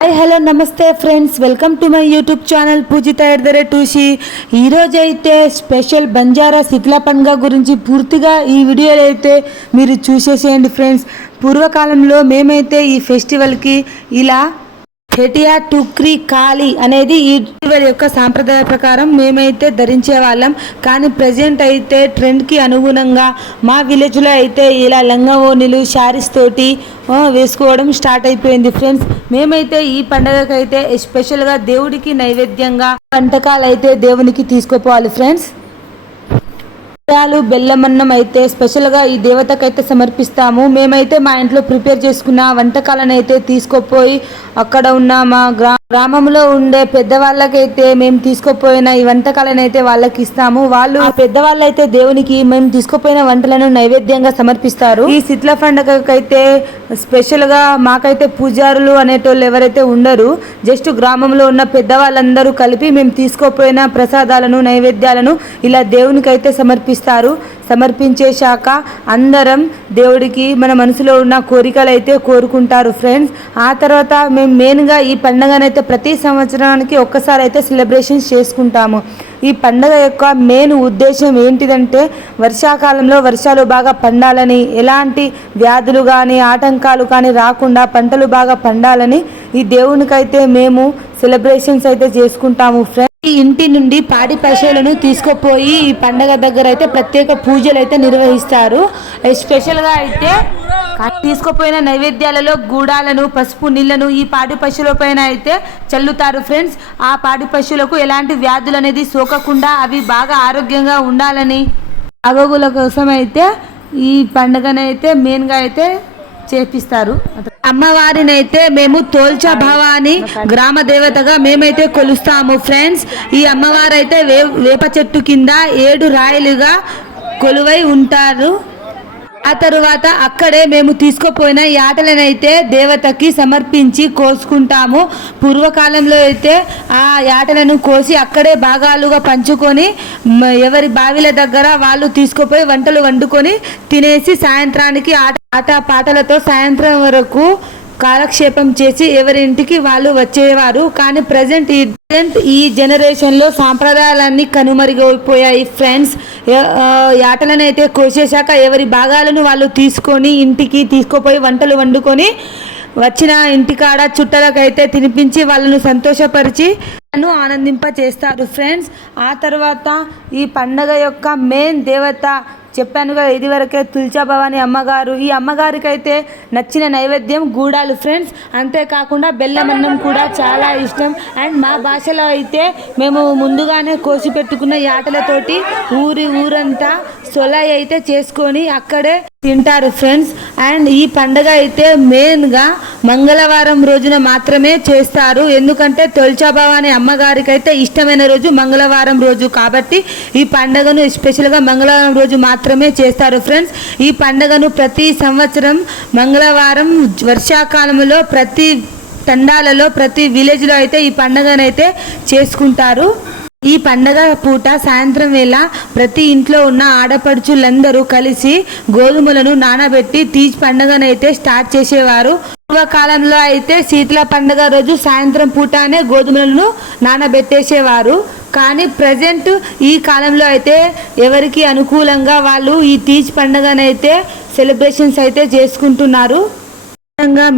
Hi hello నమస్తే friends, welcome to my YouTube channel Poojitha @2C. ఈరోజు అయితే స్పెషల్ బంజారా శీతల పండుగ గురించి పూర్తిగా ఈ వీడియోలో అయితే మీరు చూసేసేయండి ఫ్రెండ్స్. పూర్వకాలంలో మేమైతే ఈ ఫెస్టివల్కి ఇలా హెటియా టుక్రీ కాలి అనేది ఈ ఫెస్టివల్ యొక్క సాంప్రదాయ ప్రకారం మేమైతే ధరించే వాళ్ళం. కానీ ప్రజెంట్ అయితే ట్రెండ్కి అనుగుణంగా మా విలేజ్లో అయితే ఇలా లంగా ఓణీలు శారీస్ తోటి వేసుకోవడం స్టార్ట్ అయిపోయింది ఫ్రెండ్స్. మేమైతే ఈ పండగకైతే ఎస్పెషల్గా దేవుడికి నైవేద్యంగా వంటకాలు అయితే దేవునికి తీసుకుపోవాలి ఫ్రెండ్స్. బెల్లమన్నం అయితే స్పెషల్గా ఈ దేవతకైతే సమర్పిస్తాము. మేమైతే మా ఇంట్లో ప్రిపేర్ చేసుకున్న వంటకాలను అయితే తీసుకుపోయి అక్కడ ఉన్న మా గ్రామంలో ఉండే పెద్దవాళ్ళకైతే మేము తీసుకుపోయిన ఈ వంటకాలను అయితే వాళ్ళకి ఇస్తాము. వాళ్ళు ఆ పెద్దవాళ్ళు అయితే దేవునికి మేము తీసుకుపోయిన వంటలను నైవేద్యంగా సమర్పిస్తారు. ఈ శీతల పండుగకైతే స్పెషల్గా మాకైతే పూజారులు అనేటోళ్ళు ఎవరైతే ఉండరు, జస్ట్ గ్రామంలో ఉన్న పెద్దవాళ్ళందరూ కలిపి మేము తీసుకుపోయిన ప్రసాదాలను నైవేద్యాలను ఇలా దేవునికి అయితే సమర్పించేశాక అందరం దేవుడికి మన మనసులో ఉన్న కోరికలు అయితే కోరుకుంటారు ఫ్రెండ్స్. ఆ తర్వాత మేము మెయిన్గా ఈ పండుగనైతే ప్రతి సంవత్సరానికి ఒక్కసారి అయితే సెలబ్రేషన్స్ చేసుకుంటాము. ఈ పండుగ యొక్క మెయిన్ ఉద్దేశం ఏంటిదంటే వర్షాకాలంలో వర్షాలు బాగా పండాలని, ఎలాంటి వ్యాధులు కానీ ఆటంకాలు కానీ రాకుండా పంటలు బాగా పండాలని ఈ దేవునికైతే మేము సెలబ్రేషన్స్ అయితే చేసుకుంటాము ఫ్రెండ్స్. ఈ ఇంటి నుండి పాడి పశువులను తీసుకుపోయి ఈ పండగ దగ్గర అయితే ప్రత్యేక పూజలు అయితే నిర్వహిస్తారు. స్పెషల్గా అయితే తీసుకుపోయిన నైవేద్యాలలో గూడాలను, పసుపు నీళ్లను ఈ పాడి పశువుల పైన అయితే చల్లుతారు ఫ్రెండ్స్. ఆ పాడి పశువులకు ఎలాంటి వ్యాధులు అనేది సోకకుండా అవి బాగా ఆరోగ్యంగా ఉండాలని అగగుల కోసం అయితే ఈ పండుగనైతే మెయిన్గా అయితే చేపిస్తారు. అమ్మవారిని అయితే మేము తోల్చా భవాని గ్రామ దేవతగా మేమైతే కొలుస్తాము ఫ్రెండ్స్. ఈ అమ్మవారు అయితే వేప చెట్టు కింద 7 రాయలుగా కొలువై ఉంటారు. ఆ తరువాత అక్కడే మేము తీసుకుపోయిన యాటలనైతే దేవతకి సమర్పించి కోసుకుంటాము. పూర్వకాలంలో అయితే ఆ యాటలను కోసి అక్కడే భాగాలుగా పంచుకొని ఎవరి బావిల దగ్గర వాళ్ళు తీసుకుపోయి వంటలు వండుకొని తినేసి సాయంత్రానికి ఆట పాటలతో సాయంత్రం వరకు కాలక్షేపం చేసి ఎవరింటికి వాళ్ళు వచ్చేవారు. కానీ ప్రజెంట్ ఈ జనరేషన్లో సాంప్రదాయాలన్నీ కనుమరుగైపోయాయి ఫ్రెండ్స్. యాటలను అయితే కోసేశాక ఎవరి భాగాలను వాళ్ళు తీసుకొని ఇంటికి తీసుకుపోయి వంటలు వండుకొని వచ్చిన ఇంటికాడ చుట్టలకైతే తినిపించి వాళ్ళను సంతోషపరిచి ఆనందింపచేస్తారు ఫ్రెండ్స్. ఆ తర్వాత ఈ పండగ యొక్క మెయిన్ దేవత చెప్పానుగా ఇదివరకే తుల్చా భవాని అమ్మగారు. ఈ అమ్మగారికి అయితే నచ్చిన నైవేద్యం గూడాలు ఫ్రెండ్స్. అంతేకాకుండా బెల్లమన్నం కూడా చాలా ఇష్టం. అండ్ మా భాషలో అయితే మేము ముందుగానే కోసి పెట్టుకున్న యాటలతోటి ఊరంతా సొలై అయితే చేసుకొని అక్కడే తింటారు ఫ్రెండ్స్. అండ్ ఈ పండగ అయితే మెయిన్గా మంగళవారం రోజున మాత్రమే చేస్తారు. ఎందుకంటే తుల్చా భవాని అమ్మగారికి అయితే ఇష్టమైన రోజు మంగళవారం రోజు కాబట్టి ఈ పండుగను స్పెషల్గా మంగళవారం రోజు మాత్రమే చేస్తారు ఫ్రెండ్స్. ఈ పండుగను ప్రతి సంవత్సరం మంగళవారం వర్షాకాలంలో ప్రతి తండాలలో ప్రతి విలేజ్లో అయితే ఈ పండుగనైతే చేసుకుంటారు. ఈ పండగ పూట సాయంత్రం వేళ ప్రతి ఇంట్లో ఉన్న ఆడపడుచులందరూ కలిసి గోధుమలను నానబెట్టి తీజ్ పండుగనైతే స్టార్ట్ చేసేవారు. పూర్వకాలంలో అయితే శీతల పండుగ రోజు సాయంత్రం పూటనే గోధుమలను నానబెట్టేసేవారు. కానీ ప్రజెంట్ ఈ కాలంలో అయితే ఎవరికి అనుకూలంగా వాళ్ళు ఈ తీజ్ పండుగనైతే సెలబ్రేషన్స్ అయితే చేసుకుంటున్నారు.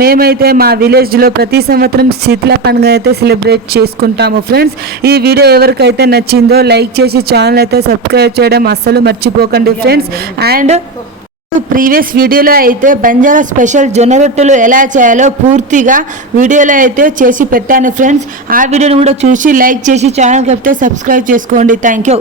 మేమైతే మా విలేజ్లో ప్రతి సంవత్సరం శీతల పండుగ అయితే సెలబ్రేట్ చేసుకుంటాము ఫ్రెండ్స్. ఈ వీడియో ఎవరికైతే నచ్చిందో లైక్ చేసి ఛానల్ అయితే సబ్స్క్రైబ్ చేయడం అస్సలు మర్చిపోకండి ఫ్రెండ్స్. అండ్ ప్రీవియస్ వీడియోలో అయితే బంజారా స్పెషల్ జొన్న రొట్టెలు ఎలా చేయాలో పూర్తిగా వీడియోలో అయితే చేసి పెట్టాను ఫ్రెండ్స్. ఆ వీడియోని కూడా చూసి లైక్ చేసి ఛానల్కి అయితే సబ్స్క్రైబ్ చేసుకోండి. Thank you.